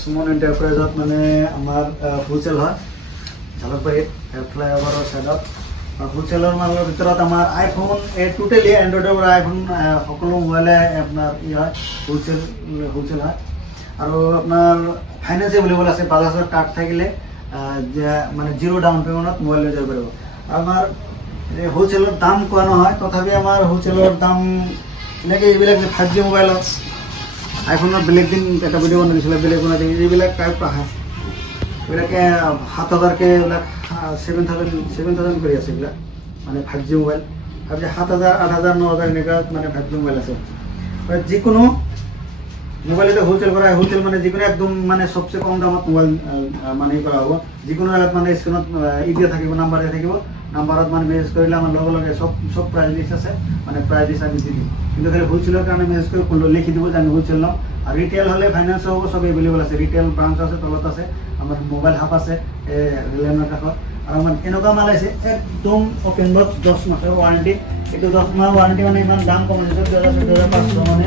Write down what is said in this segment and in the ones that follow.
সুমন এন্টাৰপ্ৰাইজত মানে আমাৰ হোলসেল হয় ঝালকবাৰীত ফ্লাইঅভাৰৰ ছাইডত হোলসেলৰ মালৰ ভিতৰত আমাৰ আইফোন টোটেলি এণ্ড্ৰইডৰ পৰা আইফোন সকলো মোবাইলে আপোনাৰ হয় হোলসেল হয় আৰু আপোনাৰ ফাইনেন্স এভেইলেবল আছে বাজাজৰ কাৰ্ড থাকিলে মানে জিৰ' ডাউন পেমেণ্টত মোবাইল লৈ যাব পাৰিব আমাৰ হোলসেলৰ দাম কোৱা নহয় তথাপি আমাৰ হোলসেলৰ দাম এনেকৈ এইবিলাক 5G মোবাইলত আইফোনৰ বেলেগ দিন এটা ভিডিঅ' বনাই দিছিলে বেলেগ বনাই দিম এইবিলাক টাইপ আহে এইবিলাকে 7,000কে এইবিলাক 7,000 কৰি আছে এইবিলাক মানে 5G মোবাইল আৰু 7,000 8,000 9,000 এনেকুৱা মানে 5G মোবাইল আছে যিকোনো মোবাইল এটা হোলসেল করা হোলসেল মানে যিকোনো একদম মানে সবচেয়ে কম দামত মোবাইল মানে করা হবো যিকোনো জায়গাত মানে স্ক্রিনত ইডিয়া থাকিব নাম্বার থাকিব নাম্বারত মানে মেসেজ কৰিলে আমাৰ লগে লগে সব প্ৰাইস লিস্ট আছে মানে প্ৰাইস লিস্ট আমি দি দিম কিন্তু খালি হোলসেলৰ কাৰণে মেসেজ কৰি কোন লিখি দিব যে আমি হোলসেল লম আৰু ৰিটেল হলে ফাইনান্স হ'ব সব এভেইলেবল আছে ৰিটেল ব্ৰাঞ্চ আছে তলত আছে আমাৰ মোবাইল হাব আছে ৰেলেনৰ কাষত আৰু আমাৰ এনেকুৱা মাল আছে একদম ওপেন বক্স 10 মাসৰ ওয়ারেন্টি এটো 10 মাহ ওয়ারেন্টি মানে ইমান দাম কম আছে 2,500 মানে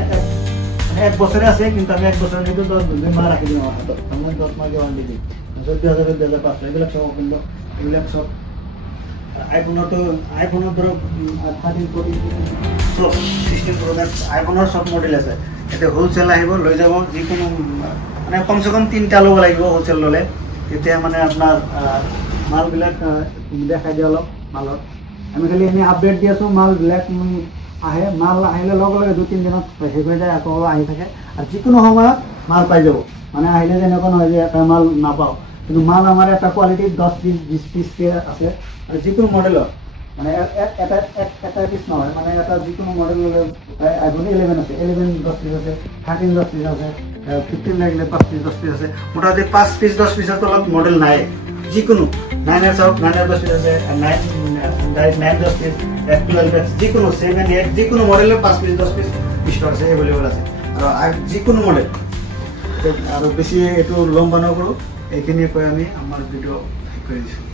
এক বছরে আছে কিন্তু আমি এক বছরের ভিতরে 10 মাস রাখি দিই আমার হাতত আমি 10 মাস ওয়ারেন্টি দিই 2,500 এগুলো সব কিন্তু এগুলো সব আইফোনের ধরো 13 16 প্রো ম্যাক্স আইফোনের সব মডেল আছে এতে হোলসেল আহিব লৈ যাব যিকোনো মানে কমসে কম 3টা লব লাগিব হোলসেল ললে তেতিয়া মানে আপনার মালবিলাক দেখাই দিয়ে অলপ মালত আমি খালি এনে আপডেট দি আছো মালবিলাক আহে মাল আহিলে লগে লগে 2-3 দিনত শেষ হৈ যায় আকৌ আহি থাকে আৰু যিকোনো সময়ত মাল পাই যাব মানে আহিলে যেনেকুৱা নহয় যে এটা মাল নাপাও কিন্তু মাল আমাৰ এটা কোৱালিটি 10-20 পিস আছে আৰু যিকোনো মডেলৰ মানে এটা পিস নহয় মানে এটা যিকোনো মডেল ললে আইফোন 11 আছে 11 10 পিস আছে 13 10 পিস আছে 15 লাগিলে 5 পিস 10 পিস আছে মোটামুটি 5 পিস 10 পিসৰ তলত মডেল নাই যিকোনো 9 এর সব 9 এর 10 পিস আছে 9 10 পিস F12 যিকোনো 7 8 যিকোনো মডেলের 5 পিস 10 পিস স্টক আছে এভেইলেবল আছে আৰু যিকোনো মডেল আৰু বেছি এটো লম্বা নকৰো এইখিনি কৈ আমি আমাৰ ভিডিও শেষ কৰি দিছো